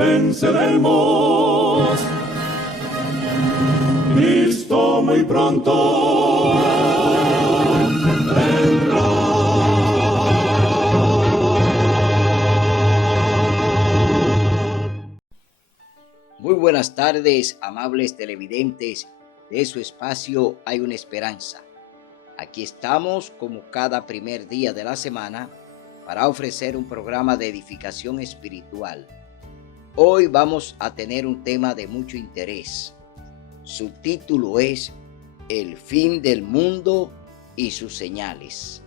venceremos. Cristo muy pronto vendrá. Muy buenas tardes, amables televidentes de su espacio Hay una Esperanza. Aquí estamos como cada primer día de la semana para ofrecer un programa de edificación espiritual. Hoy vamos a tener un tema de mucho interés. Su título es El fin del mundo y sus señales.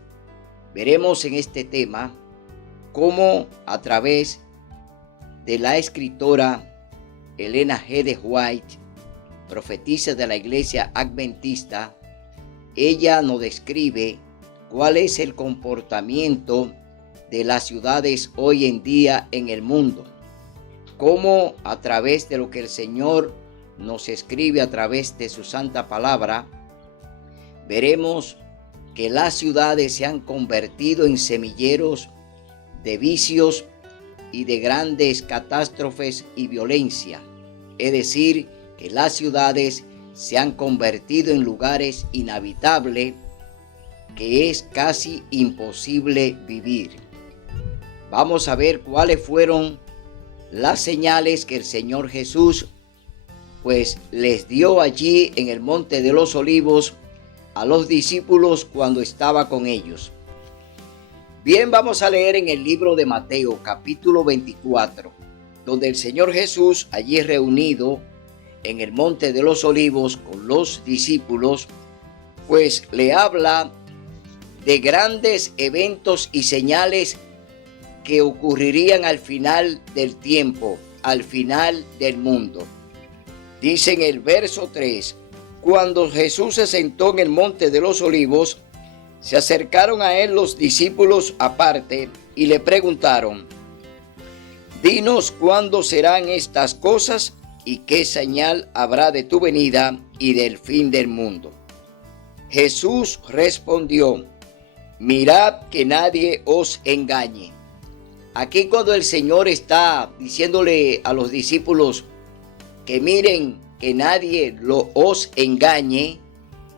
Veremos en este tema cómo a través de la escritora Elena G. de White, profetisa de la Iglesia Adventista, ella nos describe cuál es el comportamiento de las ciudades hoy en día en el mundo. Cómo a través de lo que el Señor nos escribe a través de su santa palabra, veremos que las ciudades se han convertido en semilleros de vicios y de grandes catástrofes y violencia. Es decir, que las ciudades se han convertido en lugares inhabitables que es casi imposible vivir. Vamos a ver cuáles fueron las señales que el Señor Jesús les dio allí en el Monte de los Olivos a los discípulos cuando estaba con ellos. Bien, vamos a leer en el libro de Mateo, capítulo 24, donde el Señor Jesús, allí reunido en el Monte de los Olivos con los discípulos, le habla de grandes eventos y señales que ocurrirían al final del tiempo, al final del mundo. Dice en el verso 3, cuando Jesús se sentó en el Monte de los Olivos, se acercaron a él los discípulos aparte y le preguntaron: dinos cuándo serán estas cosas y qué señal habrá de tu venida y del fin del mundo. Jesús respondió: mirad que nadie os engañe. Aquí cuando el Señor está diciéndole a los discípulos que miren que nadie os engañe,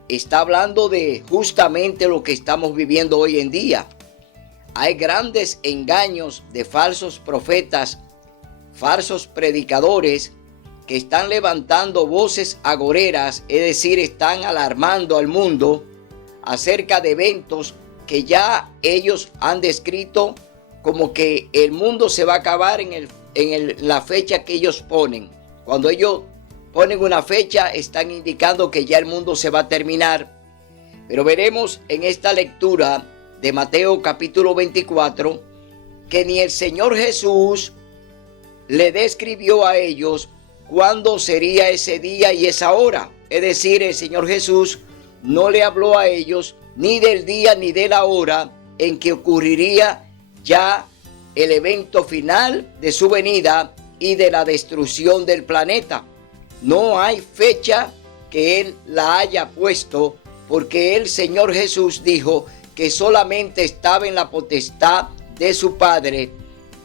está hablando de justamente lo que estamos viviendo hoy en día. Hay grandes engaños de falsos profetas, falsos predicadores que están levantando voces agoreras, es decir, están alarmando al mundo acerca de eventos que ya ellos han descrito como que el mundo se va a acabar en la fecha que ellos ponen. Cuando ellos ponen una fecha, están indicando que ya el mundo se va a terminar. Pero veremos en esta lectura de Mateo capítulo 24 que ni el Señor Jesús le describió a ellos cuándo sería ese día y esa hora. Es decir, el Señor Jesús no le habló a ellos ni del día ni de la hora en que ocurriría ya el evento final de su venida y de la destrucción del planeta. No hay fecha que Él la haya puesto, porque el Señor Jesús dijo que solamente estaba en la potestad de su Padre,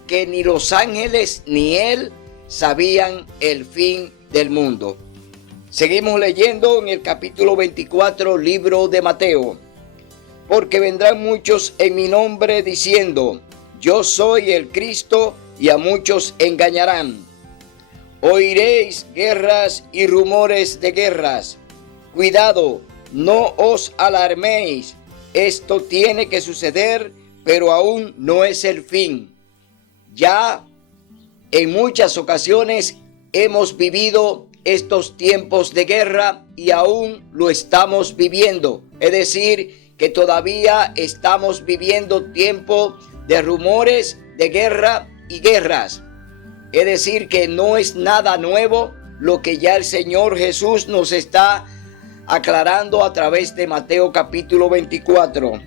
que ni los ángeles ni Él sabían el fin del mundo. Seguimos leyendo en el capítulo 24, libro de Mateo. Porque vendrán muchos en mi nombre diciendo: yo soy el Cristo, y a muchos engañarán. Oiréis guerras y rumores de guerras. Cuidado, no os alarméis. Esto tiene que suceder, pero aún no es el fin. Ya en muchas ocasiones hemos vivido estos tiempos de guerra y aún lo estamos viviendo. Es decir, que todavía estamos viviendo tiempo de rumores de guerra y guerras. Es decir, que no es nada nuevo lo que ya el Señor Jesús nos está aclarando a través de Mateo capítulo 24.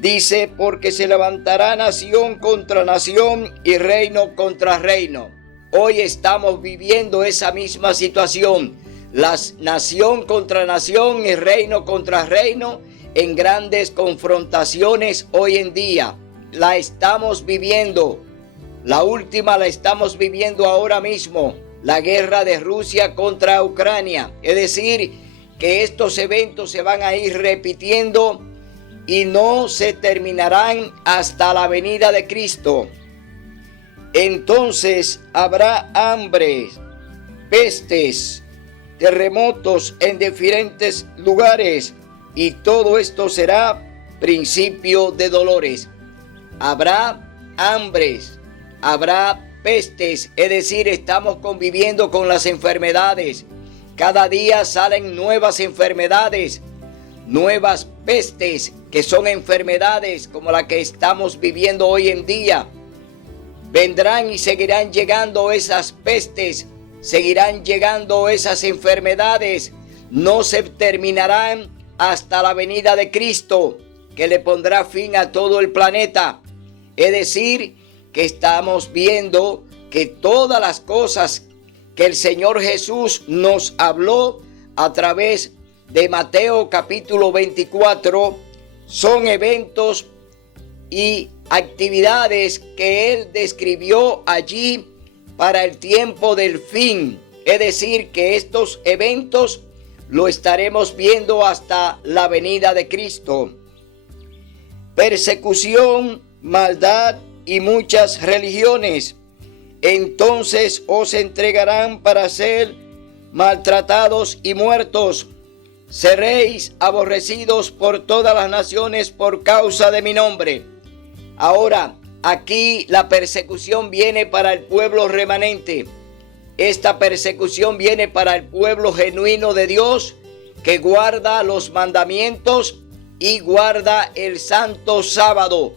Dice: porque se levantará nación contra nación y reino contra reino. Hoy estamos viviendo esa misma situación. La nación contra nación y reino contra reino en grandes confrontaciones hoy en día. La estamos viviendo. La última la estamos viviendo ahora mismo, la guerra de Rusia contra Ucrania. Es decir, que estos eventos se van a ir repitiendo y no se terminarán hasta la venida de Cristo. Entonces habrá hambre, pestes, terremotos en diferentes lugares, y todo esto será principio de dolores. Habrá hambres, habrá pestes, es decir, estamos conviviendo con las enfermedades. Cada día salen nuevas enfermedades, nuevas pestes, que son enfermedades como la que estamos viviendo hoy en día. Vendrán y seguirán llegando esas pestes, seguirán llegando esas enfermedades, no se terminarán hasta la venida de Cristo, que le pondrá fin a todo el planeta. Es decir, que estamos viendo que todas las cosas que el Señor Jesús nos habló a través de Mateo capítulo 24 son eventos y actividades que Él describió allí para el tiempo del fin. Es decir, que estos eventos lo estaremos viendo hasta la venida de Cristo. Persecución, maldad y muchas religiones. Entonces os entregarán para ser maltratados y muertos. Seréis aborrecidos por todas las naciones por causa de mi nombre. Ahora, aquí la persecución viene para el pueblo remanente. Esta persecución viene para el pueblo genuino de Dios, que guarda los mandamientos y guarda el santo sábado.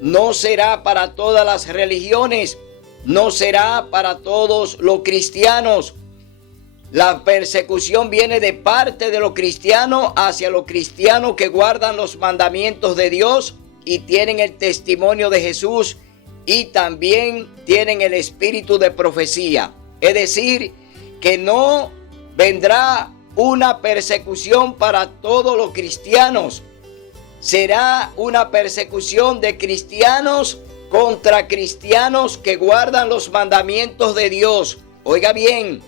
No será para todas las religiones, no será para todos los cristianos. La persecución viene de parte de los cristianos hacia los cristianos que guardan los mandamientos de Dios y tienen el testimonio de Jesús y también tienen el espíritu de profecía. Es decir, que no vendrá una persecución para todos los cristianos. Será una persecución de cristianos contra cristianos que guardan los mandamientos de Dios. Oiga bien,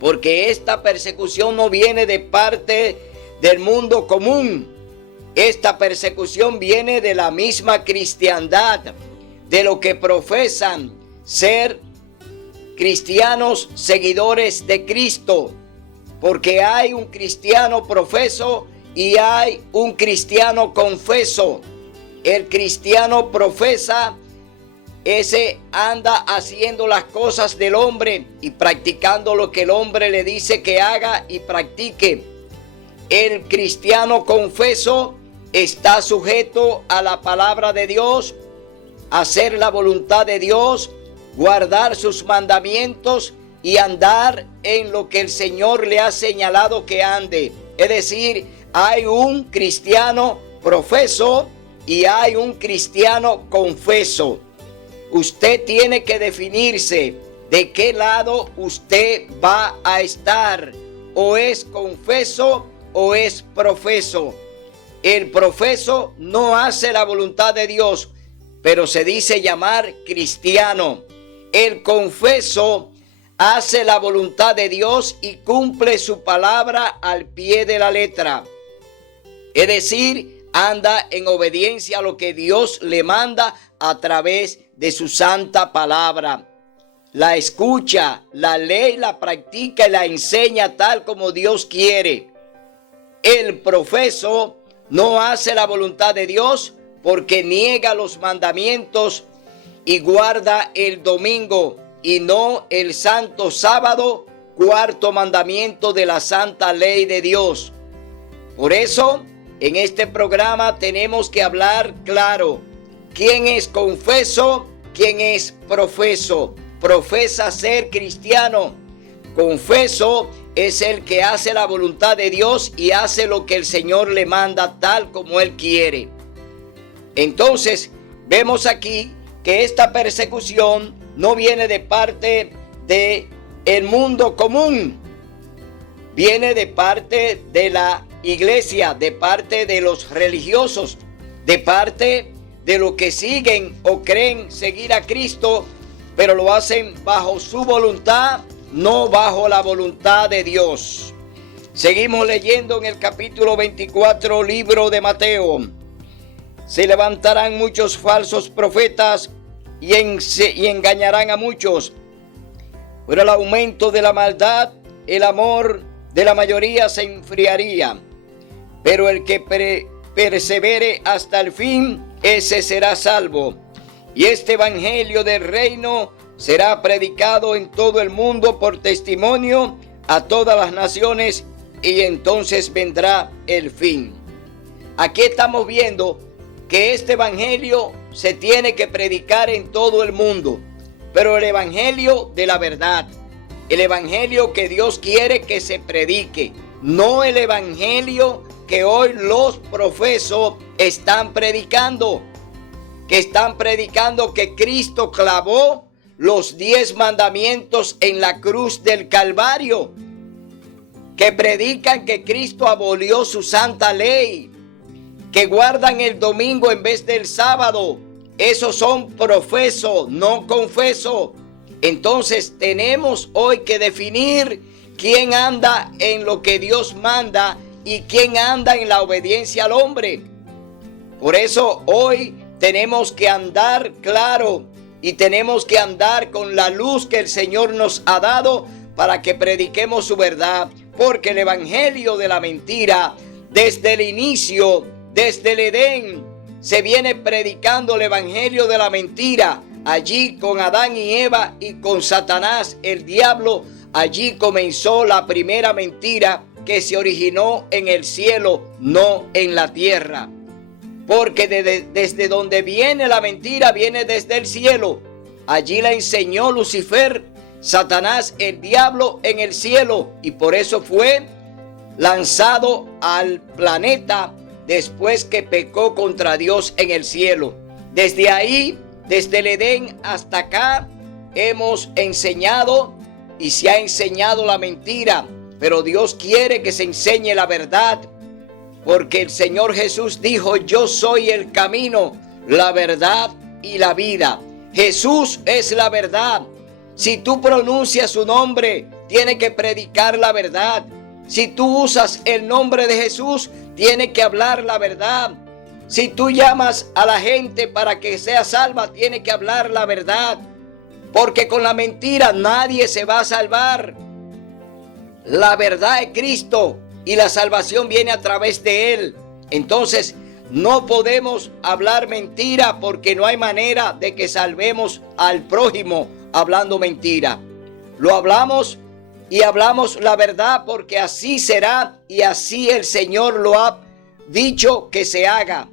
porque esta persecución no viene de parte del mundo común. Esta persecución viene de la misma cristiandad, de lo que profesan ser cristianos seguidores de Cristo. Porque hay un cristiano profeso y hay un cristiano confeso. El cristiano profesa, ese anda haciendo las cosas del hombre y practicando lo que el hombre le dice que haga y practique. El cristiano confeso está sujeto a la palabra de Dios, a hacer la voluntad de Dios, guardar sus mandamientos y andar en lo que el Señor le ha señalado que ande. Es decir, hay un cristiano profeso y hay un cristiano confeso. Usted tiene que definirse de qué lado usted va a estar. O es confeso o es profeso. El profeso no hace la voluntad de Dios, pero se dice llamar cristiano. El confeso hace la voluntad de Dios y cumple su palabra al pie de la letra. Es decir, anda en obediencia a lo que Dios le manda a través de su santa palabra. La escucha, la lee, la practica y la enseña tal como Dios quiere. El profeso no hace la voluntad de Dios porque niega los mandamientos y guarda el domingo y no el santo sábado, cuarto mandamiento de la santa ley de Dios. Por eso, en este programa tenemos que hablar claro. ¿Quién es confeso? ¿Quién es profeso? Profesa ser cristiano. Confeso es el que hace la voluntad de Dios y hace lo que el Señor le manda tal como Él quiere. Entonces, vemos aquí que esta persecución no viene de parte del mundo común. Viene de parte de la iglesia, de parte de los religiosos, de parte de los que siguen o creen seguir a Cristo, pero lo hacen bajo su voluntad, no bajo la voluntad de Dios. Seguimos leyendo en el capítulo 24, libro de Mateo. Se levantarán muchos falsos profetas y engañarán a muchos. Por el aumento de la maldad, el amor de la mayoría se enfriaría. Pero el que persevere hasta el fin, ese será salvo. Y este evangelio del reino será predicado en todo el mundo por testimonio a todas las naciones, y entonces vendrá el fin. Aquí estamos viendo que este evangelio se tiene que predicar en todo el mundo, pero el evangelio de la verdad, el evangelio que Dios quiere que se predique, no el evangelio que hoy los profesos están predicando, que Cristo clavó los 10 mandamientos en la cruz del Calvario, que predican que Cristo abolió su santa ley, que guardan el domingo en vez del sábado. Esos son profesos, no confesos. Entonces tenemos hoy que definir quién anda en lo que Dios manda y quién anda en la obediencia al hombre. Por eso hoy tenemos que andar claro y tenemos que andar con la luz que el Señor nos ha dado para que prediquemos su verdad. Porque el evangelio de la mentira, desde el inicio, desde el Edén, se viene predicando el evangelio de la mentira. Allí con Adán y Eva y con Satanás, el diablo, allí comenzó la primera mentira que se originó en el cielo, no en la tierra. Porque desde donde viene la mentira, viene desde el cielo. Allí la enseñó Lucifer, Satanás, el diablo, en el cielo, y por eso fue lanzado al planeta después que pecó contra Dios en el cielo. Desde ahí, desde el Edén hasta acá, hemos enseñado y se ha enseñado la mentira, pero Dios quiere que se enseñe la verdad, porque el Señor Jesús dijo: yo soy el camino, la verdad y la vida. Jesús es la verdad. Si tú pronuncias su nombre, tienes que predicar la verdad. Si tú usas el nombre de Jesús, tienes que hablar la verdad. Si tú llamas a la gente para que sea salva, tienes que hablar la verdad. Porque con la mentira nadie se va a salvar. La verdad es Cristo y la salvación viene a través de Él. Entonces, no podemos hablar mentira, porque no hay manera de que salvemos al prójimo hablando mentira. Lo hablamos y hablamos la verdad, porque así será y así el Señor lo ha dicho que se haga.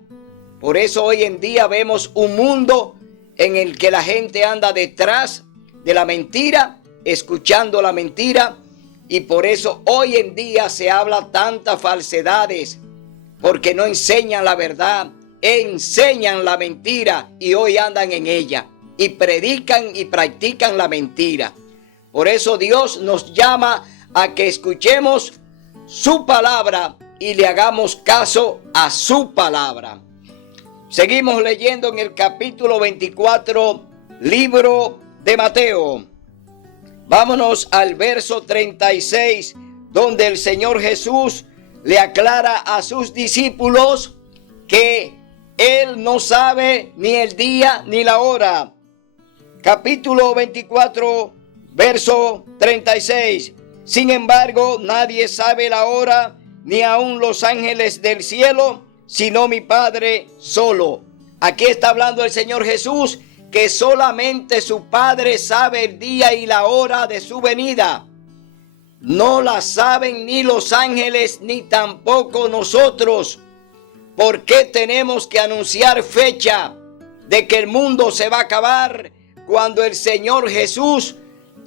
Por eso hoy en día vemos un mundo en el que la gente anda detrás de la mentira, escuchando la mentira, y por eso hoy en día se habla tantas falsedades, porque no enseñan la verdad, enseñan la mentira y hoy andan en ella y predican y practican la mentira. Por eso Dios nos llama a que escuchemos su palabra y le hagamos caso a su palabra. Seguimos leyendo en el capítulo 24, libro de Mateo. Vámonos al verso 36, donde el Señor Jesús le aclara a sus discípulos que Él no sabe ni el día ni la hora. Capítulo 24, verso 36. Sin embargo, nadie sabe la hora, ni aun los ángeles del cielo, sino mi Padre solo. Aquí está hablando el Señor Jesús, que solamente su Padre sabe el día y la hora de su venida. No la saben ni los ángeles, ni tampoco nosotros. ¿Por qué tenemos que anunciar fecha de que el mundo se va a acabar, cuando el Señor Jesús,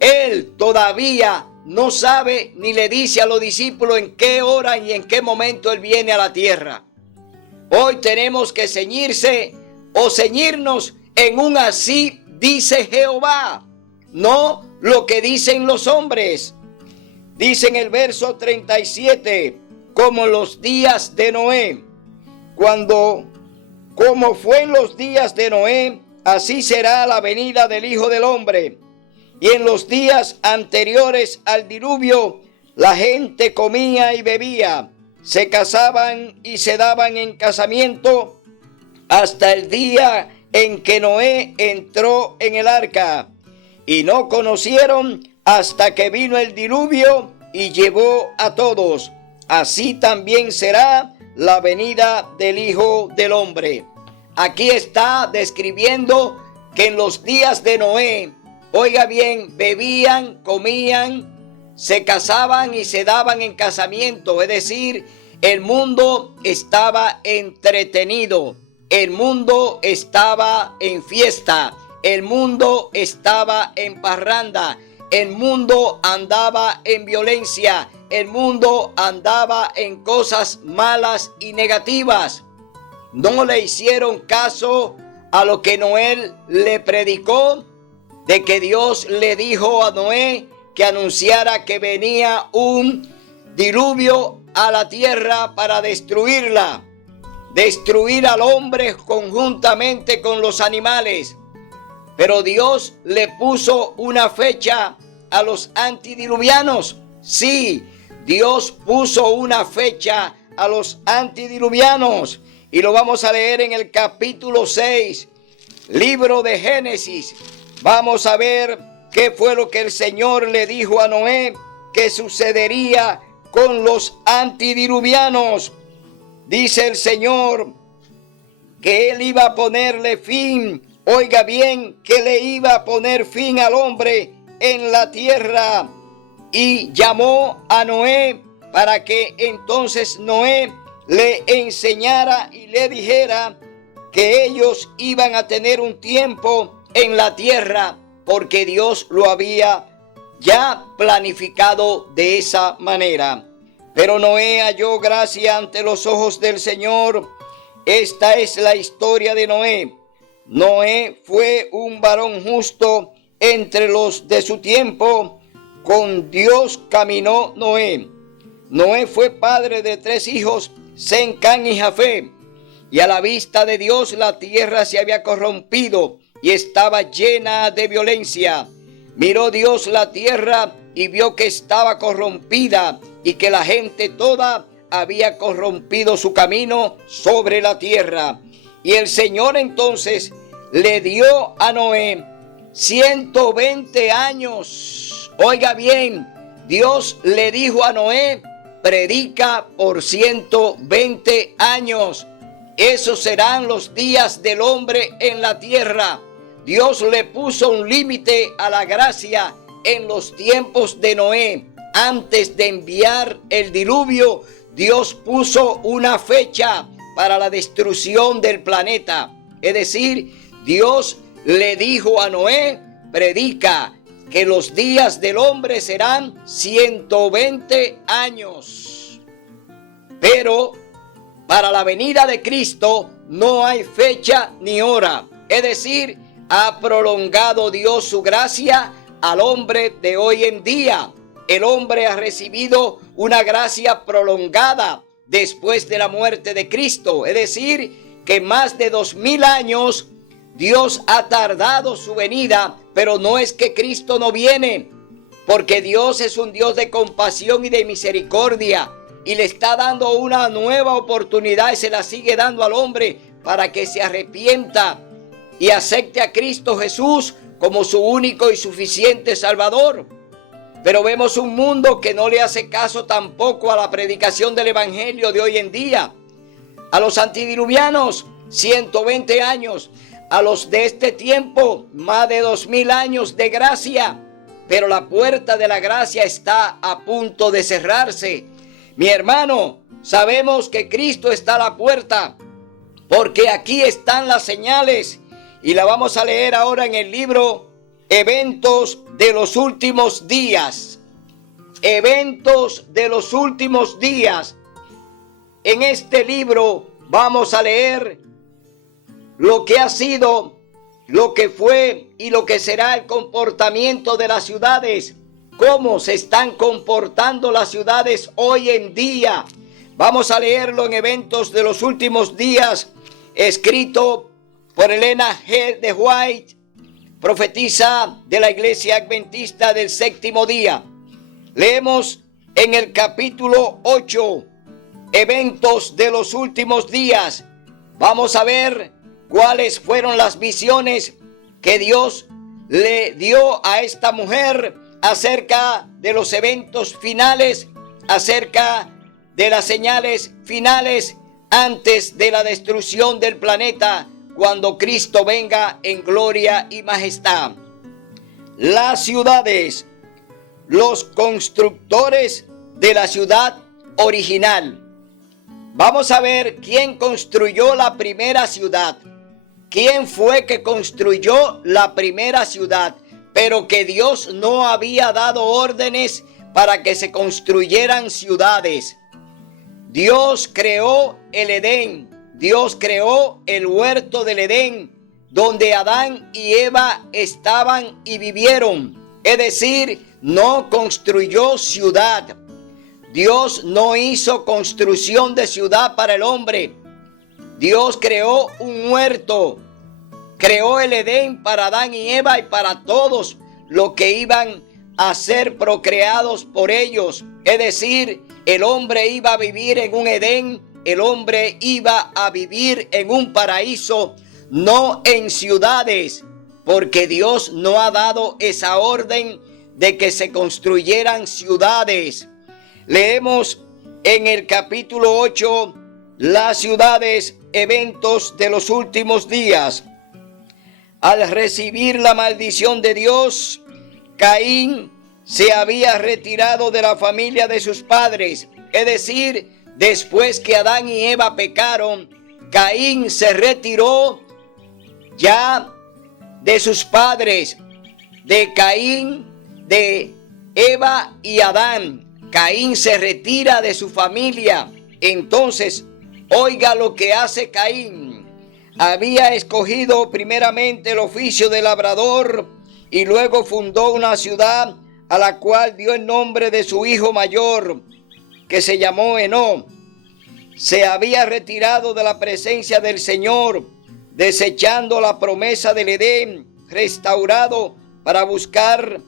Él todavía no sabe ni le dice a los discípulos en qué hora y en qué momento Él viene a la tierra? Hoy tenemos que ceñirnos en un así dice Jehová, no lo que dicen los hombres. Dice en el verso 37, como los días de Noé, cuando como fue en los días de Noé, así será la venida del Hijo del Hombre. Y en los días anteriores al diluvio, la gente comía y bebía, se casaban y se daban en casamiento hasta el día en que Noé entró en el arca. Y no conocieron hasta que vino el diluvio y llevó a todos. Así también será la venida del Hijo del Hombre. Aquí está describiendo que en los días de Noé, oiga bien, bebían, comían, se casaban y se daban en casamiento. Es decir, el mundo estaba entretenido, el mundo estaba en fiesta, el mundo estaba en parranda, el mundo andaba en violencia, el mundo andaba en cosas malas y negativas. No le hicieron caso a lo que Noé le predicó, de que Dios le dijo a Noé que anunciara que venía un diluvio a la tierra para destruirla, destruir al hombre conjuntamente con los animales. Pero Dios le puso una fecha a los antidiluvianos. Sí, Dios puso una fecha a los antidiluvianos. Y lo vamos a leer en el capítulo 6, libro de Génesis. Vamos a ver qué fue lo que el Señor le dijo a Noé que sucedería con los antidiluvianos. Dice el Señor que Él iba a ponerle fin. Oiga bien, que le iba a poner fin al hombre en la tierra. Y llamó a Noé para que entonces Noé le enseñara y le dijera que ellos iban a tener un tiempo en la tierra, porque Dios lo había ya planificado de esa manera. Pero Noé halló gracia ante los ojos del Señor. Esta es la historia de Noé. Noé fue un varón justo entre los de su tiempo. Con Dios caminó Noé. Noé fue padre de 3 hijos, Sem, Cam y Jafet. Y a la vista de Dios la tierra se había corrompido y estaba llena de violencia. Miró Dios la tierra y vio que estaba corrompida y que la gente toda había corrompido su camino sobre la tierra. Y el Señor entonces le dio a Noé 120 años. Oiga bien, Dios le dijo a Noé: predica por 120 años. Esos serán los días del hombre en la tierra. Dios le puso un límite a la gracia en los tiempos de Noé. Antes de enviar el diluvio, Dios puso una fecha para la destrucción del planeta. Es decir, Dios le dijo a Noé: predica que los días del hombre serán 120 años. Pero para la venida de Cristo no hay fecha ni hora. Es decir, ha prolongado Dios su gracia al hombre de hoy en día. El hombre ha recibido una gracia prolongada después de la muerte de Cristo. Es decir, que más de 2000 años Dios ha tardado su venida, pero no es que Cristo no viene, porque Dios es un Dios de compasión y de misericordia, y le está dando una nueva oportunidad y se la sigue dando al hombre para que se arrepienta y acepte a Cristo Jesús como su único y suficiente Salvador. Pero vemos un mundo que no le hace caso tampoco a la predicación del evangelio de hoy en día. A los antidiluvianos, 120 años. A los de este tiempo, más de 2000 años de gracia. Pero la puerta de la gracia está a punto de cerrarse. Mi hermano, sabemos que Cristo está a la puerta, porque aquí están las señales. Y la vamos a leer ahora en el libro Eventos de los Últimos Días. Eventos de los Últimos Días. En este libro vamos a leer lo que ha sido, lo que fue y lo que será el comportamiento de las ciudades. Cómo se están comportando las ciudades hoy en día. Vamos a leerlo en Eventos de los Últimos Días, escrito por Elena G. de White, profetisa de la Iglesia Adventista del Séptimo Día. Leemos en el capítulo 8, eventos de los últimos días. Vamos a ver cuáles fueron las visiones que Dios le dio a esta mujer acerca de los eventos finales, acerca de las señales finales antes de la destrucción del planeta, cuando Cristo venga en gloria y majestad. Las ciudades, los constructores de la ciudad original. Vamos a ver quién construyó la primera ciudad. ¿Quién fue que construyó la primera ciudad? Pero que Dios no había dado órdenes para que se construyeran ciudades. Dios creó el Edén. Dios creó el huerto del Edén, donde Adán y Eva estaban y vivieron. Es decir, no construyó ciudad. Dios no hizo construcción de ciudad para el hombre. Dios creó un huerto, creó el Edén para Adán y Eva y para todos los que iban a ser procreados por ellos. Es decir, el hombre iba a vivir en un Edén, el hombre iba a vivir en un paraíso, no en ciudades, porque Dios no ha dado esa orden de que se construyeran ciudades. Leemos en el capítulo 8, las ciudades, eventos de los últimos días. Al recibir la maldición de Dios, Caín se había retirado de la familia de sus padres. Es decir, después que Adán y Eva pecaron, Caín se retiró ya de sus padres, de Caín, de Eva y Adán. Caín se retira de su familia. Entonces, oiga lo que hace Caín. Había escogido primeramente el oficio de labrador y luego fundó una ciudad a la cual dio el nombre de su hijo mayor, que se llamó Enó. Se había retirado de la presencia del Señor, desechando la promesa del Edén restaurado para buscar.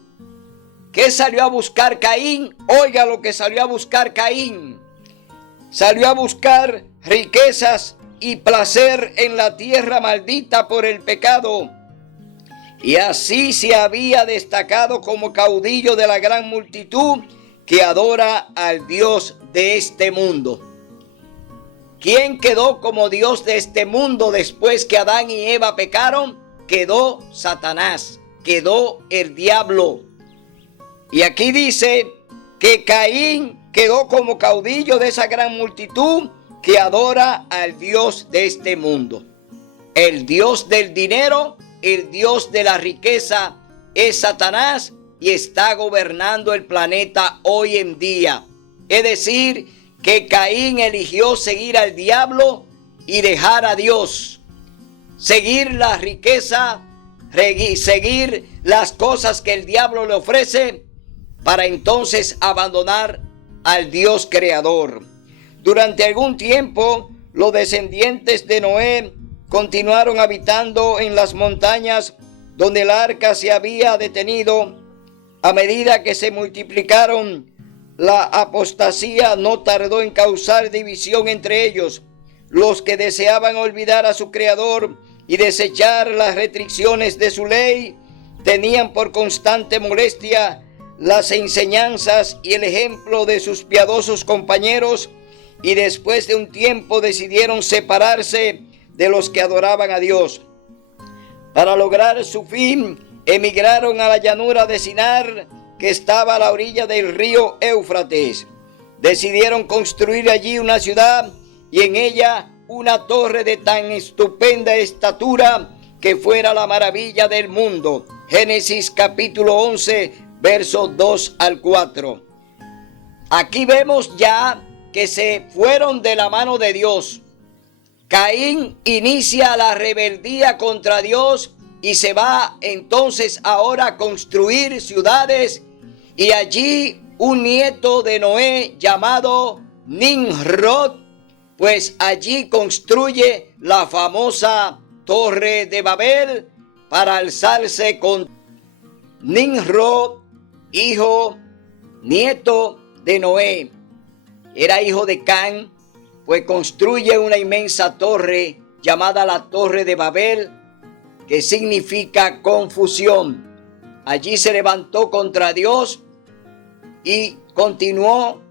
¿Qué salió a buscar Caín? Oiga lo que salió a buscar Caín. Salió a buscar riquezas y placer en la tierra maldita por el pecado. Y así se había destacado como caudillo de la gran multitud que adora al Dios de este mundo. ¿Quién quedó como Dios de este mundo después que Adán y Eva pecaron? Quedó Satanás, quedó el diablo. Y aquí dice que Caín quedó como caudillo de esa gran multitud que adora al Dios de este mundo. El Dios del dinero, el Dios de la riqueza es Satanás y está gobernando el planeta hoy en día. Es decir, que Caín eligió seguir al diablo y dejar a Dios. Seguir la riqueza, seguir las cosas que el diablo le ofrece, para entonces abandonar al Dios creador. Durante algún tiempo, los descendientes de Noé continuaron habitando en las montañas donde el arca se había detenido. A medida que se multiplicaron, la apostasía no tardó en causar división entre ellos. Los que deseaban olvidar a su creador y desechar las restricciones de su ley, tenían por constante molestia las enseñanzas y el ejemplo de sus piadosos compañeros, y después de un tiempo decidieron separarse de los que adoraban a Dios. Para lograr su fin, emigraron a la llanura de Sinar, que estaba a la orilla del río Éufrates. Decidieron construir allí una ciudad y en ella una torre de tan estupenda estatura que fuera la maravilla del mundo. Génesis capítulo 11, versos 2 al 4. Aquí vemos ya que se fueron de la mano de Dios. Caín inicia la rebeldía contra Dios y se va entonces ahora a construir ciudades, y allí un nieto de Noé llamado Nimrod pues allí construye la famosa Torre de Babel para alzarse con Nimrod, nieto de Noé. Era hijo de Can, pues construye una inmensa torre llamada la Torre de Babel, que significa confusión. Allí se levantó contra Dios y continuó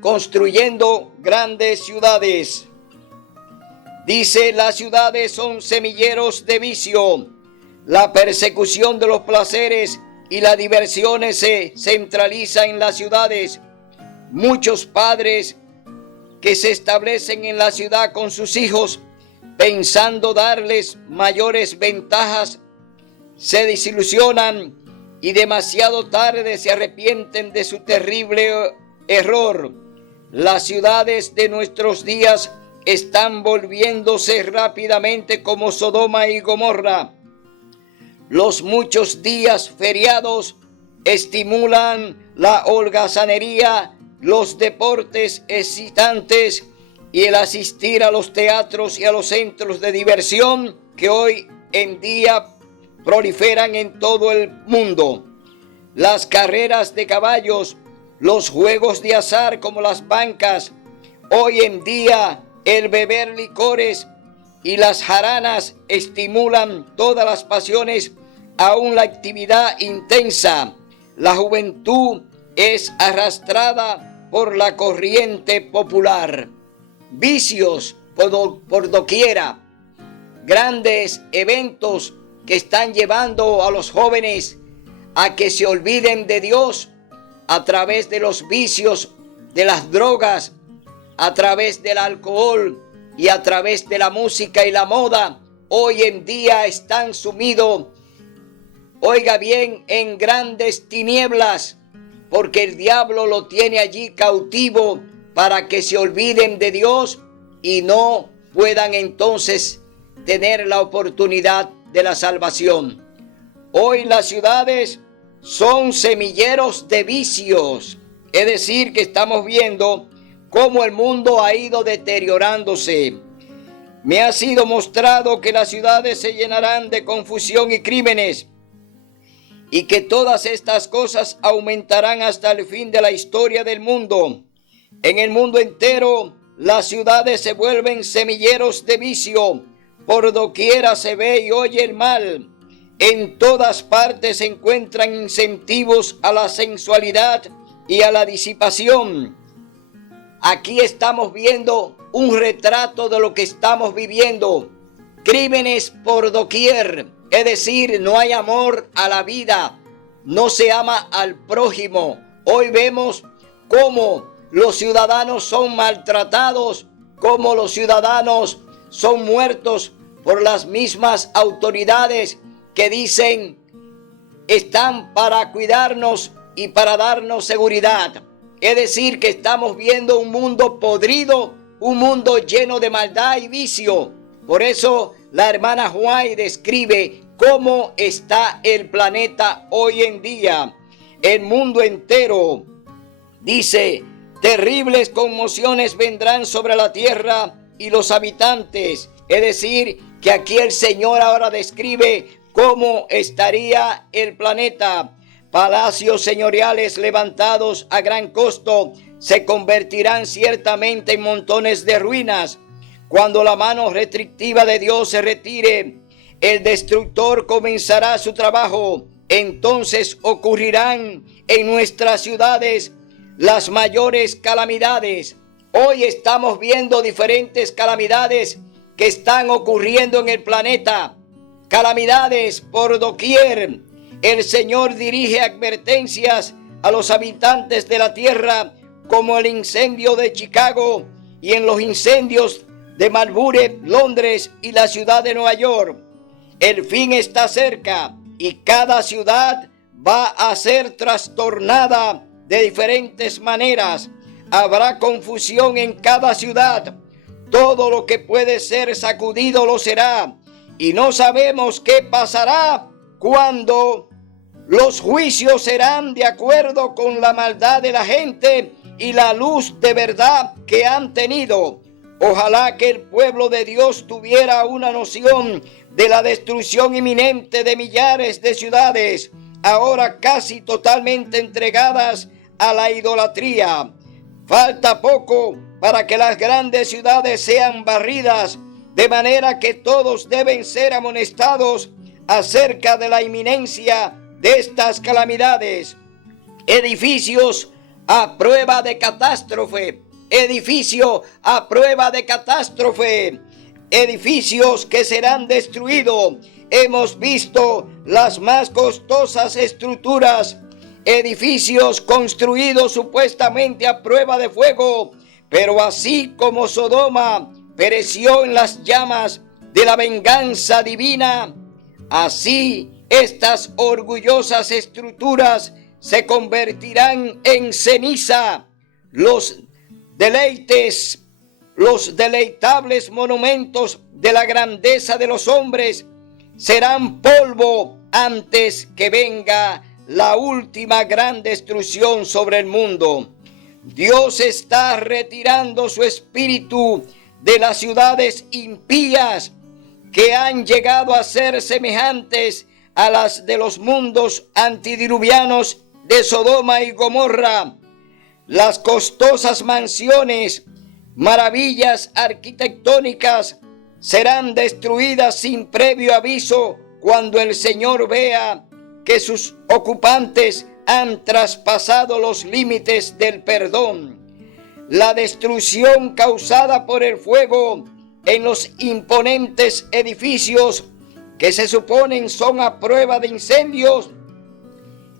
construyendo grandes ciudades. Dice, las ciudades son semilleros de vicio. La persecución de los placeres y las diversiones se centraliza en las ciudades. Muchos padres que se establecen en la ciudad con sus hijos, pensando darles mayores ventajas, se desilusionan y demasiado tarde se arrepienten de su terrible error. Las ciudades de nuestros días están volviéndose rápidamente como Sodoma y Gomorra. Los muchos días feriados estimulan la holgazanería, los deportes excitantes y el asistir a los teatros y a los centros de diversión que hoy en día proliferan en todo el mundo. Las carreras de caballos, los juegos de azar como las bancas, hoy en día el beber licores y las jaranas estimulan todas las pasiones, aún la actividad intensa. La juventud es arrastrada por la corriente popular. Vicios por doquiera, grandes eventos que están llevando a los jóvenes a que se olviden de Dios a través de los vicios, de las drogas, a través del alcohol y a través de la música y la moda. Hoy en día están sumidos, oiga bien, en grandes tinieblas, porque el diablo lo tiene allí cautivo para que se olviden de Dios y no puedan entonces tener la oportunidad de la salvación. Hoy las ciudades son semilleros de vicios, es decir, que estamos viendo cómo el mundo ha ido deteriorándose. Me ha sido mostrado que las ciudades se llenarán de confusión y crímenes, y que todas estas cosas aumentarán hasta el fin de la historia del mundo. En el mundo entero, las ciudades se vuelven semilleros de vicio. Por doquiera se ve y oye el mal. En todas partes se encuentran incentivos a la sensualidad y a la disipación. Aquí estamos viendo un retrato de lo que estamos viviendo. Crímenes por doquier, es decir, no hay amor a la vida, no se ama al prójimo. Hoy vemos cómo los ciudadanos son maltratados, cómo los ciudadanos son muertos por las mismas autoridades que dicen están para cuidarnos y para darnos seguridad. Es decir, que estamos viendo un mundo podrido, un mundo lleno de maldad y vicio. Por eso la hermana White describe cómo está el planeta hoy en día. El mundo entero, dice, terribles conmociones vendrán sobre la tierra y los habitantes. Es decir, que aquí el Señor ahora describe cómo estaría el planeta. Palacios señoriales levantados a gran costo se convertirán ciertamente en montones de ruinas. Cuando la mano restrictiva de Dios se retire, el destructor comenzará su trabajo. Entonces ocurrirán en nuestras ciudades las mayores calamidades. Hoy estamos viendo diferentes calamidades que están ocurriendo en el planeta. Calamidades por doquier. El Señor dirige advertencias a los habitantes de la tierra, como el incendio de Chicago y en los incendios de Marlborough, Londres y la ciudad de Nueva York. El fin está cerca y cada ciudad va a ser trastornada de diferentes maneras. Habrá confusión en cada ciudad. Todo lo que puede ser sacudido lo será. Y no sabemos qué pasará cuando los juicios serán de acuerdo con la maldad de la gente y la luz de verdad que han tenido. Ojalá que el pueblo de Dios tuviera una noción de la destrucción inminente de millares de ciudades, ahora casi totalmente entregadas a la idolatría. Falta poco para que las grandes ciudades sean barridas, de manera que todos deben ser amonestados acerca de la inminencia de estas calamidades. Edificios a prueba de catástrofe. Edificio a prueba de catástrofe. Edificios que serán destruidos. Hemos visto las más costosas estructuras. Edificios construidos supuestamente a prueba de fuego. Pero así como Sodoma pereció en las llamas de la venganza divina, así estas orgullosas estructuras se convertirán en ceniza. Los deleitables monumentos de la grandeza de los hombres serán polvo antes que venga la última gran destrucción sobre el mundo. Dios está retirando su espíritu de las ciudades impías que han llegado a ser semejantes a las de los mundos antidiluvianos de Sodoma y Gomorra. Las costosas mansiones, maravillas arquitectónicas, serán destruidas sin previo aviso cuando el Señor vea que sus ocupantes han traspasado los límites del perdón. La destrucción causada por el fuego en los imponentes edificios que se suponen son a prueba de incendios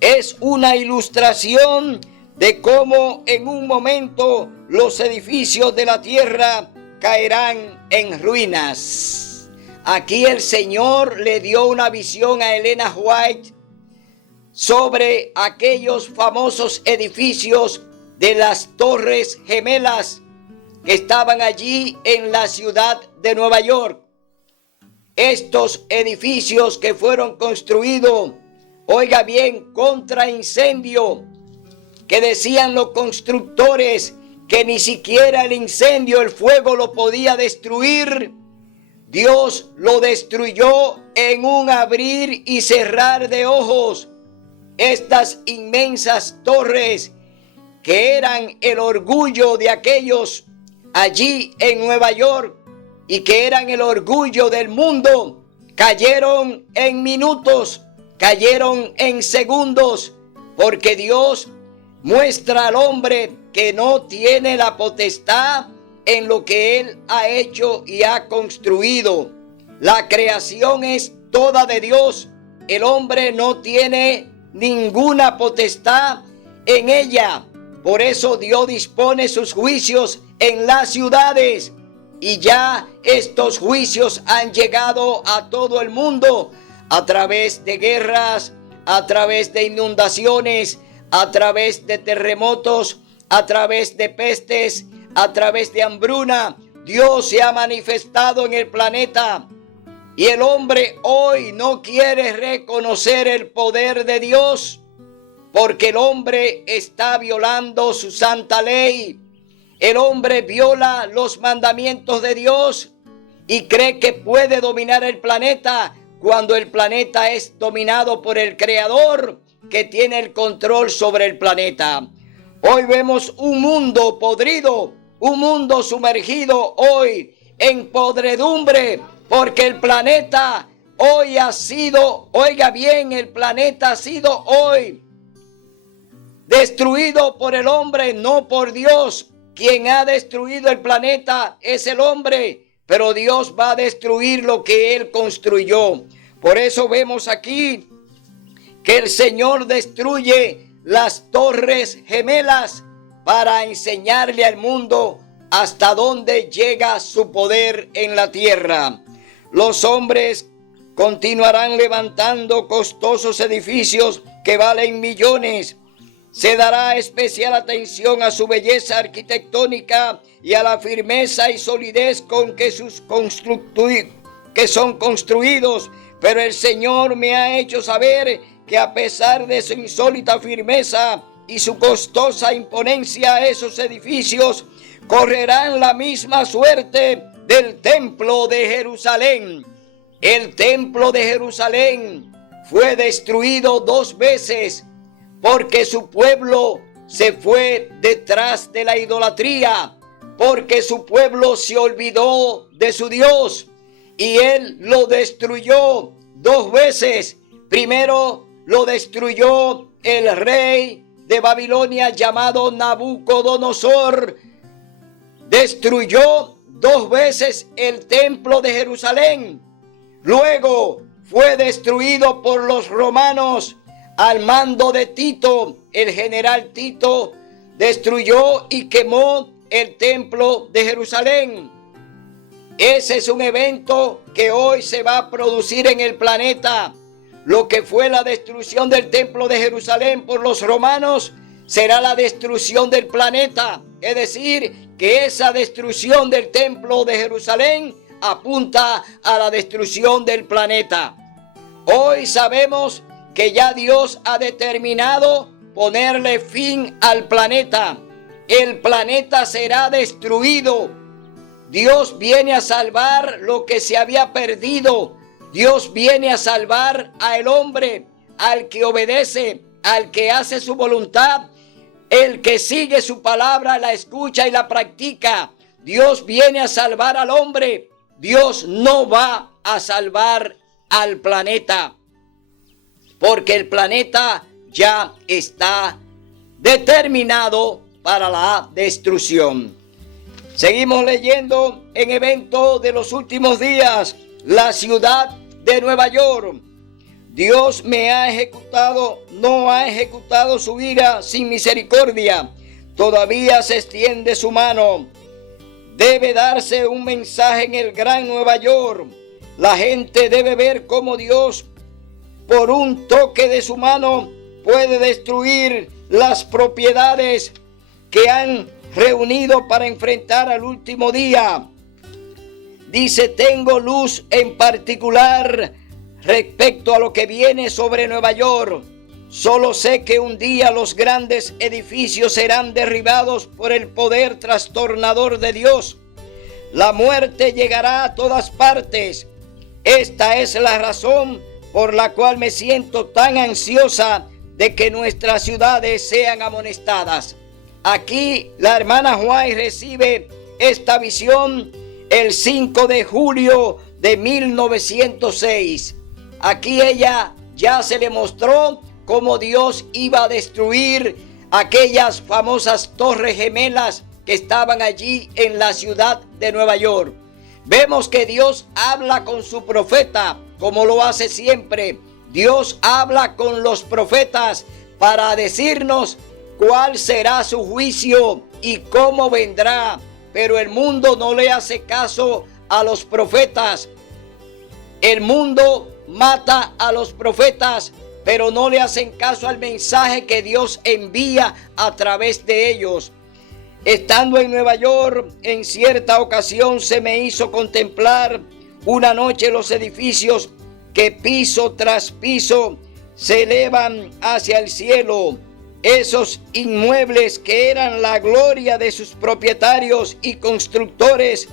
es una ilustración de cómo en un momento los edificios de la tierra caerán en ruinas. Aquí el Señor le dio una visión a Elena White sobre aquellos famosos edificios de las Torres Gemelas que estaban allí en la ciudad de Nueva York. Estos edificios que fueron construidos, oiga bien, contra incendio, que decían los constructores que ni siquiera el incendio, el fuego lo podía destruir. Dios lo destruyó en un abrir y cerrar de ojos. Estas inmensas torres que eran el orgullo de aquellos allí en Nueva York y que eran el orgullo del mundo, cayeron en minutos, cayeron en segundos, porque Dios muestra al hombre que no tiene la potestad en lo que Él ha hecho y ha construido. La creación es toda de Dios. El hombre no tiene ninguna potestad en ella. Por eso Dios dispone sus juicios en las ciudades. Y ya estos juicios han llegado a todo el mundo a través de guerras, a través de inundaciones, a través de terremotos, a través de pestes, a través de hambruna. Dios se ha manifestado en el planeta y el hombre hoy no quiere reconocer el poder de Dios porque el hombre está violando su santa ley. El hombre viola los mandamientos de Dios y cree que puede dominar el planeta cuando el planeta es dominado por el Creador que tiene el control sobre el planeta. Hoy vemos un mundo podrido, un mundo sumergido hoy en podredumbre, porque el planeta hoy ha sido, oiga bien, el planeta ha sido hoy destruido por el hombre, no por Dios. Quien ha destruido el planeta es el hombre, pero Dios va a destruir lo que Él construyó. Por eso vemos aquí que el Señor destruye las torres gemelas para enseñarle al mundo hasta dónde llega su poder en la tierra. Los hombres continuarán levantando costosos edificios que valen millones. Se dará especial atención a su belleza arquitectónica y a la firmeza y solidez con que son construidos. Pero el Señor me ha hecho saber que a pesar de su insólita firmeza y su costosa imponencia, esos edificios correrán la misma suerte del templo de Jerusalén. El templo de Jerusalén fue destruido 2 veces porque su pueblo se fue detrás de la idolatría, porque su pueblo se olvidó de su Dios y él lo destruyó 2 veces. Primero lo destruyó el rey de Babilonia llamado Nabucodonosor. Destruyó 2 veces el templo de Jerusalén. Luego fue destruido por los romanos al mando de Tito. El general Tito destruyó y quemó el templo de Jerusalén. Ese es un evento que hoy se va a producir en el planeta. Lo que fue la destrucción del templo de Jerusalén por los romanos será la destrucción del planeta. Es decir, que esa destrucción del templo de Jerusalén apunta a la destrucción del planeta. Hoy sabemos que ya Dios ha determinado ponerle fin al planeta. El planeta será destruido. Dios viene a salvar lo que se había perdido. Dios viene a salvar al hombre, al que obedece, al que hace su voluntad, el que sigue su palabra, la escucha y la practica. Dios viene a salvar al hombre. Dios no va a salvar al planeta, porque el planeta ya está determinado para la destrucción. Seguimos leyendo en evento de los últimos días, la ciudad de Nueva York. Dios no ha ejecutado su ira sin misericordia. Todavía se extiende su mano. Debe darse un mensaje en el gran Nueva York. La gente debe ver cómo Dios, por un toque de su mano, puede destruir las propiedades que han reunido para enfrentar al último día. Dice: tengo luz en particular respecto a lo que viene sobre Nueva York. Solo sé que un día los grandes edificios serán derribados por el poder trastornador de Dios. La muerte llegará a todas partes. Esta es la razón por la cual me siento tan ansiosa de que nuestras ciudades sean amonestadas. Aquí la hermana White recibe esta visión el 5 de julio de 1906. Aquí ella ya se le mostró cómo Dios iba a destruir aquellas famosas torres gemelas que estaban allí en la ciudad de Nueva York. Vemos que Dios habla con su profeta, como lo hace siempre. Dios habla con los profetas para decirnos cuál será su juicio y cómo vendrá. Pero el mundo no le hace caso a los profetas. El mundo mata a los profetas, pero no le hacen caso al mensaje que Dios envía a través de ellos. Estando en Nueva York, en cierta ocasión se me hizo contemplar una noche los edificios que piso tras piso se elevan hacia el cielo. Esos inmuebles que eran la gloria de sus propietarios y constructores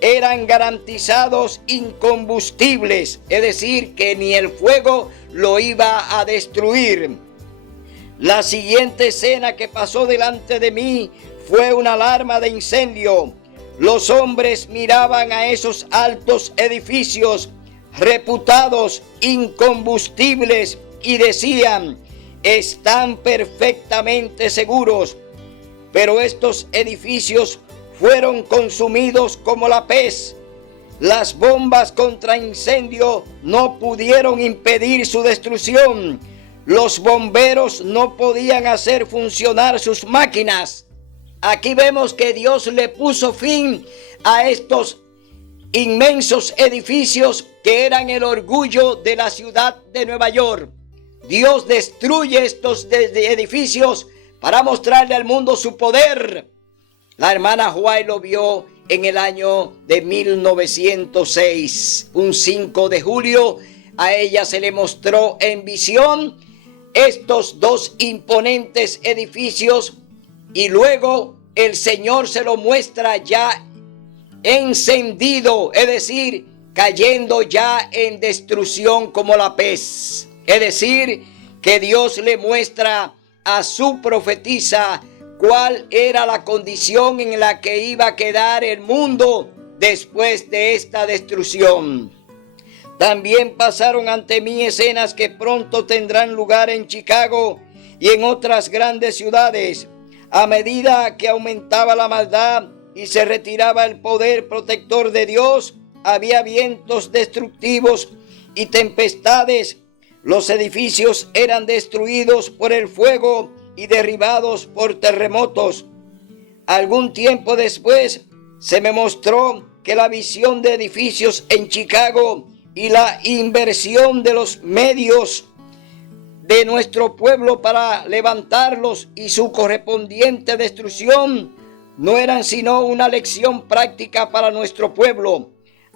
eran garantizados incombustibles, es decir, que ni el fuego lo iba a destruir. La siguiente escena que pasó delante de mí fue una alarma de incendio. Los hombres miraban a esos altos edificios reputados incombustibles y decían: están perfectamente seguros. Pero estos edificios fueron consumidos como la pez. Las bombas contra incendio no pudieron impedir su destrucción. Los bomberos no podían hacer funcionar sus máquinas. Aquí vemos que Dios le puso fin a estos inmensos edificios que eran el orgullo de la ciudad de Nueva York. Dios destruye estos edificios para mostrarle al mundo su poder. La hermana White lo vio en el año de 1906, un 5 de julio. A ella se le mostró en visión estos 2 imponentes edificios y luego el Señor se lo muestra ya encendido, es decir, cayendo ya en destrucción como la pez. Es decir, que Dios le muestra a su profetisa cuál era la condición en la que iba a quedar el mundo después de esta destrucción. También pasaron ante mí escenas que pronto tendrán lugar en Chicago y en otras grandes ciudades. A medida que aumentaba la maldad y se retiraba el poder protector de Dios, había vientos destructivos y tempestades. Los edificios eran destruidos por el fuego y derribados por terremotos. Algún tiempo después se me mostró que la visión de edificios en Chicago y la inversión de los medios de nuestro pueblo para levantarlos y su correspondiente destrucción no eran sino una lección práctica para nuestro pueblo,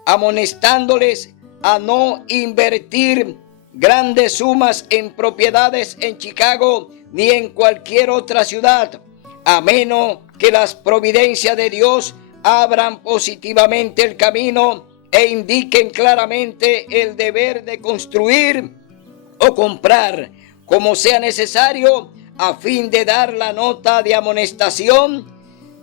amonestándoles a no invertir grandes sumas en propiedades en Chicago ni en cualquier otra ciudad, a menos que las providencias de Dios abran positivamente el camino e indiquen claramente el deber de construir o comprar, como sea necesario, a fin de dar la nota de amonestación.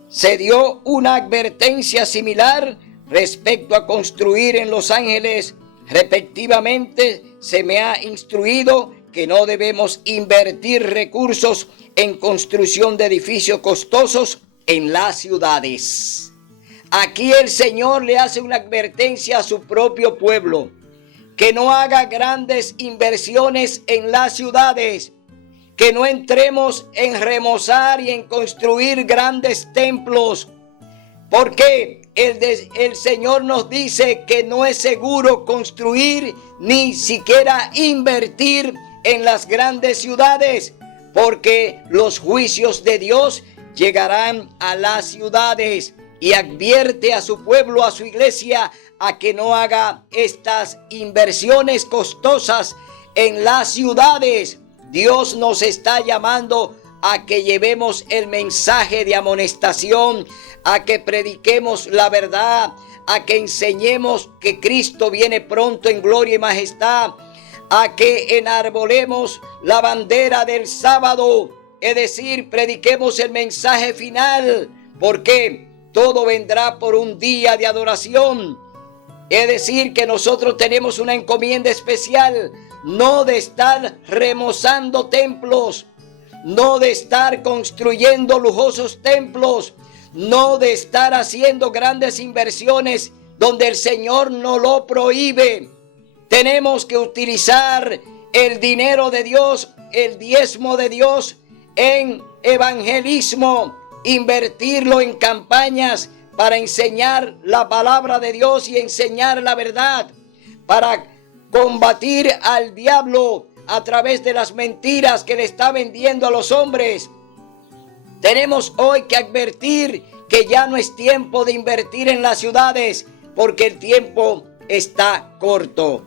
Se dio una advertencia similar respecto a construir en Los Ángeles. Respectivamente, se me ha instruido que no debemos invertir recursos en construcción de edificios costosos en las ciudades. Aquí el Señor le hace una advertencia a su propio pueblo, que no haga grandes inversiones en las ciudades, que no entremos en remozar y en construir grandes templos, porque el Señor nos dice que no es seguro construir ni siquiera invertir en las grandes ciudades, porque los juicios de Dios llegarán a las ciudades, y advierte a su pueblo, a su iglesia, a que no haga estas inversiones costosas en las ciudades. Dios nos está llamando a que llevemos el mensaje de amonestación, a que prediquemos la verdad, a que enseñemos que Cristo viene pronto en gloria y majestad, a que enarbolemos la bandera del sábado, es decir, prediquemos el mensaje final, porque todo vendrá por un día de adoración. Es decir, que nosotros tenemos una encomienda especial, no de estar remozando templos, no de estar construyendo lujosos templos, no de estar haciendo grandes inversiones donde el Señor no lo prohíbe. Tenemos que utilizar el dinero de Dios, el diezmo de Dios, en evangelismo, invertirlo en campañas para enseñar la palabra de Dios y enseñar la verdad, para combatir al diablo a través de las mentiras que le está vendiendo a los hombres. Tenemos hoy que advertir que ya no es tiempo de invertir en las ciudades, porque el tiempo está corto.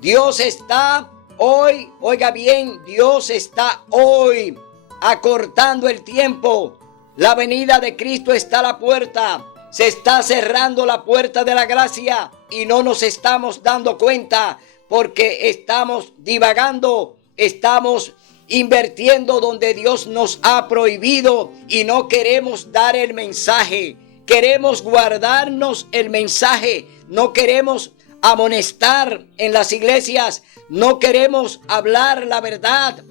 Dios está hoy, oiga bien, Dios está hoy acortando el tiempo. La venida de Cristo está a la puerta. Se está cerrando la puerta de la gracia y no nos estamos dando cuenta, porque estamos divagando, estamos invirtiendo donde Dios nos ha prohibido y no queremos dar el mensaje. Queremos guardarnos el mensaje, no queremos amonestar en las iglesias, no queremos hablar la verdad.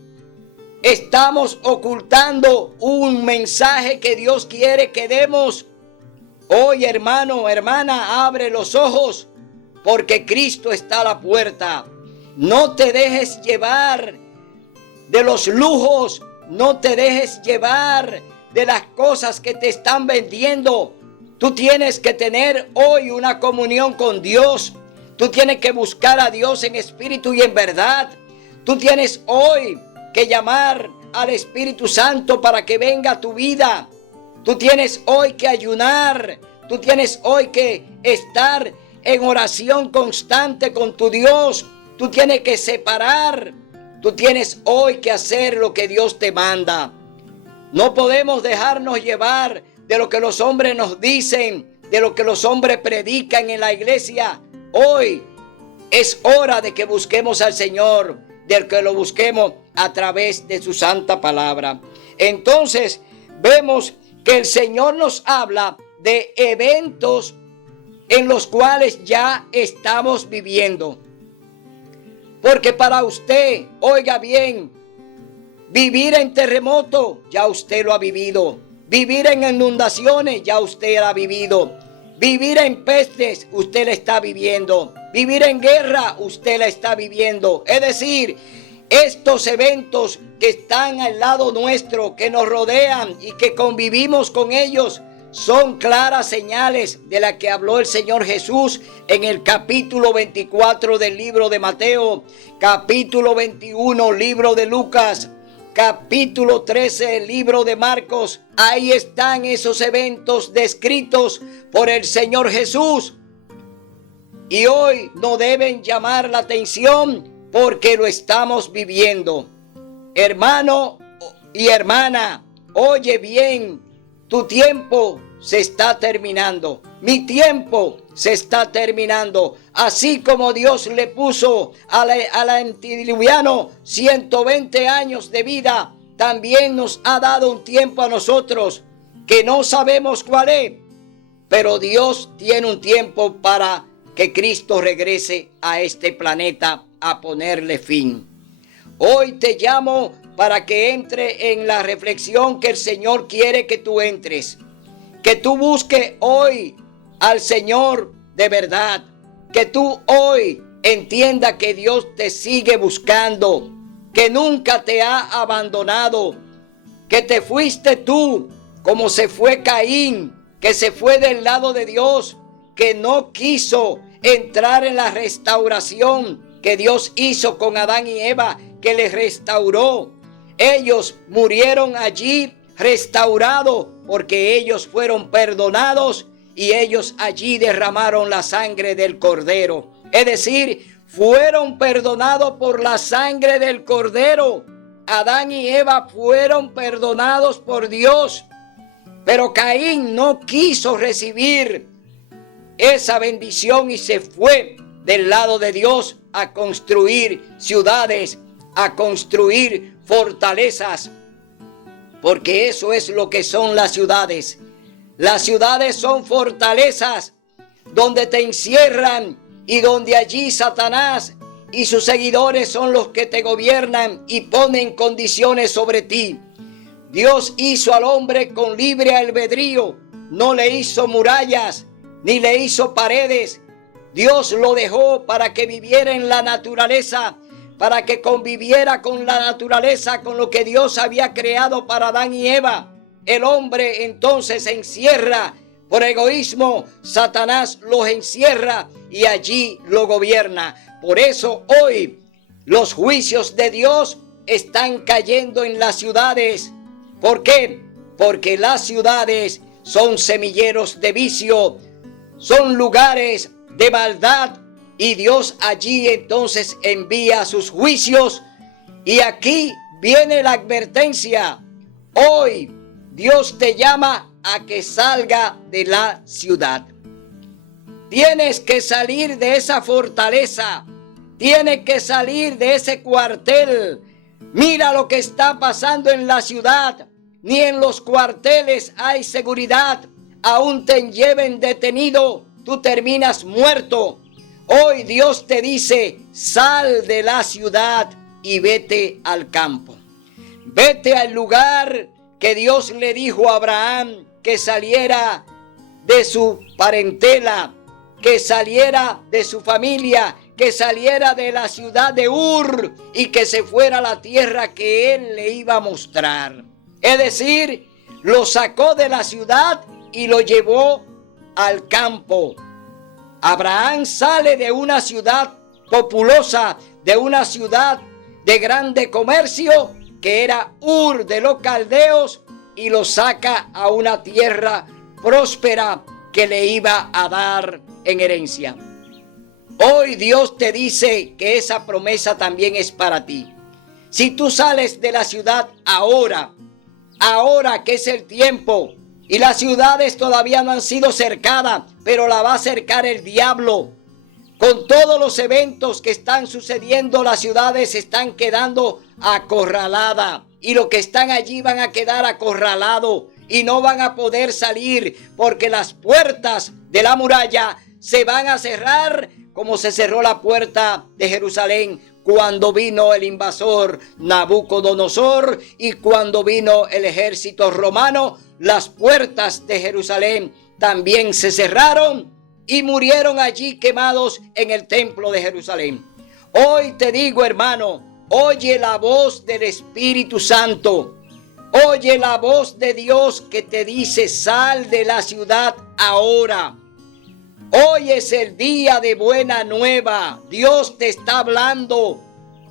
Estamos ocultando un mensaje que Dios quiere que demos. Hoy, hermano, hermana, abre los ojos, porque Cristo está a la puerta. No te dejes llevar de los lujos, no te dejes llevar de las cosas que te están vendiendo. Tú tienes que tener hoy una comunión con Dios. Tú tienes que buscar a Dios en espíritu y en verdad. Tú tienes hoy que llamar al Espíritu Santo para que venga a tu vida. Tú tienes hoy que ayunar. Tú tienes hoy que estar en oración constante con tu Dios. Tú tienes que separar. Tú tienes hoy que hacer lo que Dios te manda. No podemos dejarnos llevar de lo que los hombres nos dicen, de lo que los hombres predican en la iglesia. Hoy es hora de que busquemos al Señor, de que lo busquemos a través de su santa palabra. Entonces vemos que el Señor nos habla de eventos en los cuales ya estamos viviendo. Porque para usted, oiga bien, vivir en terremoto, ya usted lo ha vivido. Vivir en inundaciones, ya usted lo ha vivido. Vivir en pestes, usted la está viviendo. Vivir en guerra, usted la está viviendo. Es decir, estos eventos que están al lado nuestro, que nos rodean y que convivimos con ellos, son claras señales de la que habló el Señor Jesús en el capítulo 24 del libro de Mateo, capítulo 21, libro de Lucas, capítulo 13, libro de Marcos. Ahí están esos eventos descritos por el Señor Jesús. Y hoy no deben llamar la atención porque lo estamos viviendo. Hermano y hermana, oye bien, tu tiempo se está terminando. Mi tiempo se está terminando. Así como Dios le puso al antediluviano 120 años de vida, también nos ha dado un tiempo a nosotros que no sabemos cuál es. Pero Dios tiene un tiempo para que Cristo regrese a este planeta a ponerle fin. Hoy te llamo para que entre en la reflexión que el Señor quiere que tú entres. Que tú busques hoy al Señor de verdad. Que tú hoy entiendas que Dios te sigue buscando. Que nunca te ha abandonado. Que te fuiste tú como se fue Caín, que se fue del lado de Dios, que no quiso entrar en la restauración que Dios hizo con Adán y Eva, que les restauró. Ellos murieron allí restaurados porque ellos fueron perdonados y ellos allí derramaron la sangre del Cordero. Es decir, fueron perdonados por la sangre del Cordero. Adán y Eva fueron perdonados por Dios. Pero Caín no quiso recibir esa bendición y se fue del lado de Dios a construir ciudades, a construir fortalezas, porque eso es lo que son las ciudades. Las ciudades son fortalezas donde te encierran y donde allí Satanás y sus seguidores son los que te gobiernan y ponen condiciones sobre ti. Dios hizo al hombre con libre albedrío, no le hizo murallas ni le hizo paredes. Dios lo dejó para que viviera en la naturaleza, para que conviviera con la naturaleza, con lo que Dios había creado para Adán y Eva. El hombre entonces se encierra por egoísmo, Satanás los encierra y allí lo gobierna. Por eso hoy los juicios de Dios están cayendo en las ciudades. ¿Por qué? Porque las ciudades son semilleros de vicio, son lugares de maldad y Dios allí entonces envía sus juicios. Y aquí viene la advertencia. Hoy Dios te llama a que salga de la ciudad. Tienes que salir de esa fortaleza. Tienes que salir de ese cuartel. Mira lo que está pasando en la ciudad. Ni en los cuarteles hay seguridad. Aún te lleven detenido, tú terminas muerto. Hoy Dios te dice, sal de la ciudad y vete al campo. Vete al lugar que Dios le dijo a Abraham que saliera de su parentela, que saliera de su familia, que saliera de la ciudad de Ur y que se fuera a la tierra que él le iba a mostrar. Es decir, lo sacó de la ciudad y lo llevó al campo. Abraham sale de una ciudad populosa, de una ciudad de grande comercio, que era Ur de los caldeos, y lo saca a una tierra próspera que le iba a dar en herencia. Hoy Dios te dice que esa promesa también es para ti. Si tú sales de la ciudad ahora que es el tiempo Y las ciudades todavía no han sido cercadas, pero la va a cercar el diablo. Con todos los eventos que están sucediendo, las ciudades están quedando acorraladas. Y los que están allí van a quedar acorralados y no van a poder salir, porque las puertas de la muralla se van a cerrar como se cerró la puerta de Jerusalén cuando vino el invasor Nabucodonosor y cuando vino el ejército romano. Las puertas de Jerusalén también se cerraron y murieron allí quemados en el templo de Jerusalén. Hoy te digo, hermano, oye la voz del Espíritu Santo. Oye la voz de Dios que te dice: sal de la ciudad ahora. Hoy es el día de buena nueva. Dios te está hablando.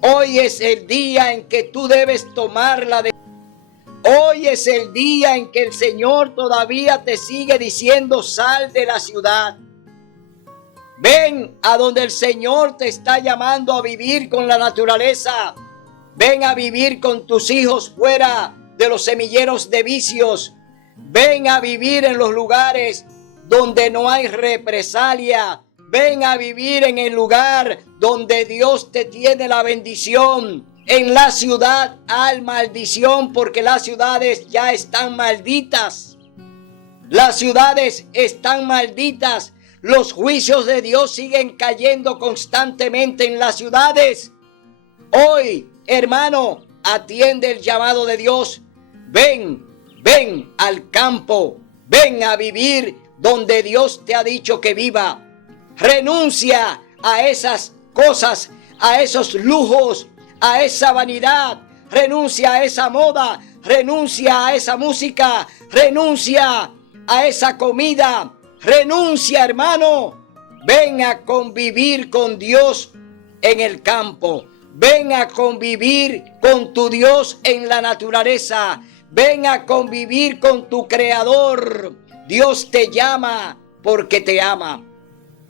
Hoy es el día en que tú debes tomar la decisión. Hoy es el día en que el Señor todavía te sigue diciendo: sal de la ciudad. Ven a donde el Señor te está llamando a vivir con la naturaleza. Ven a vivir con tus hijos fuera de los semilleros de vicios. Ven a vivir en los lugares donde no hay represalia. Ven a vivir en el lugar donde Dios te tiene la bendición. En la ciudad hay maldición, porque las ciudades ya están malditas. Las ciudades están malditas. Los juicios de Dios siguen cayendo constantemente en las ciudades. Hoy, hermano, atiende el llamado de Dios. Ven al campo. Ven a vivir donde Dios te ha dicho que viva. Renuncia a esas cosas, a esos lujos, a esa vanidad. Renuncia a esa moda. Renuncia a esa música. Renuncia a esa comida. Renuncia, hermano. Ven a convivir con Dios en el campo. Ven a convivir con tu Dios en la naturaleza. Ven a convivir con tu Creador. Dios te llama porque te ama.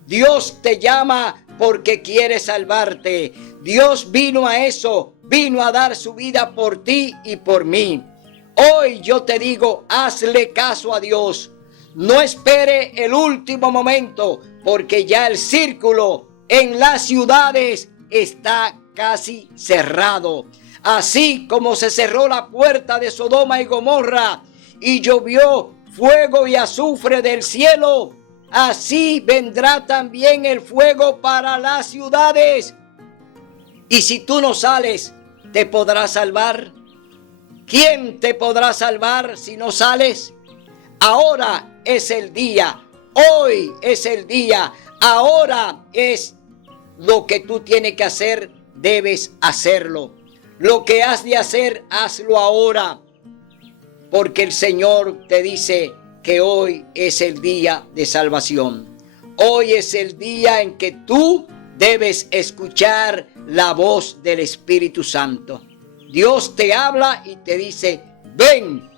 Dios te llama porque quiere salvarte. Dios vino a eso. Vino a dar su vida por ti y por mí. Hoy yo te digo, hazle caso a Dios. No espere el último momento, porque ya el círculo en las ciudades está casi cerrado. Así como se cerró la puerta de Sodoma y Gomorra y llovió fuego y azufre del cielo, así vendrá también el fuego para las ciudades. Y si tú no sales, ¿te podrás salvar? ¿Quién te podrá salvar si no sales? Ahora es el día, hoy es el día, ahora es lo que tú tienes que hacer, debes hacerlo. Lo que has de hacer, hazlo ahora, porque el Señor te dice que hoy es el día de salvación. Hoy es el día en que tú debes escuchar la voz del Espíritu Santo. Dios te habla y te dice: ven,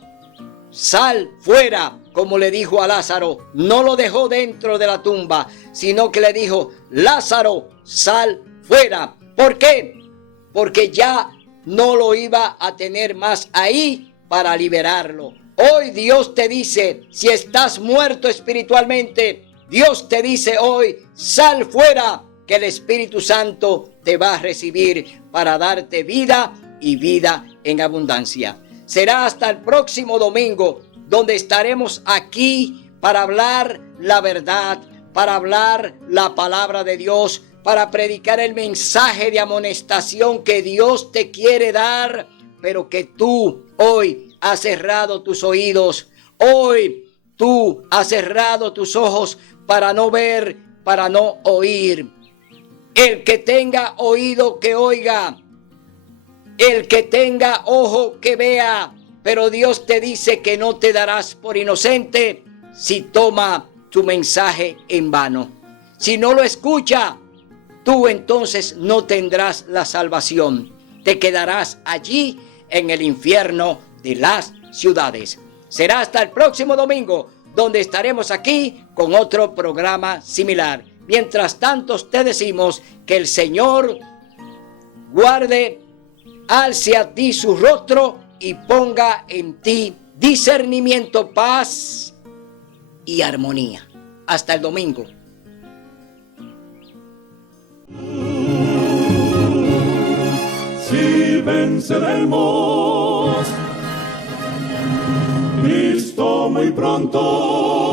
sal fuera, como le dijo a Lázaro. No lo dejó dentro de la tumba, sino que le dijo: Lázaro, sal fuera. ¿Por qué? Porque ya no lo iba a tener más ahí para liberarlo. Hoy Dios te dice, si estás muerto espiritualmente, Dios te dice hoy: sal fuera, que el Espíritu Santo te va a recibir para darte vida y vida en abundancia. Será hasta el próximo domingo, donde estaremos aquí para hablar la verdad, para hablar la palabra de Dios, para predicar el mensaje de amonestación que Dios te quiere dar, pero que tú hoy has cerrado tus oídos. Hoy tú has cerrado tus ojos para no ver, para no oír. El que tenga oído, que oiga. El que tenga ojo, que vea. Pero Dios te dice que no te darás por inocente si toma tu mensaje en vano. Si no lo escucha, tú entonces no tendrás la salvación. Te quedarás allí en el infierno de las ciudades. Será hasta el próximo domingo, donde estaremos aquí con otro programa similar. Mientras tanto, te decimos que el Señor guarde, alce a ti su rostro y ponga en ti discernimiento, paz y armonía. Hasta el domingo. Si venceremos, Cristo muy pronto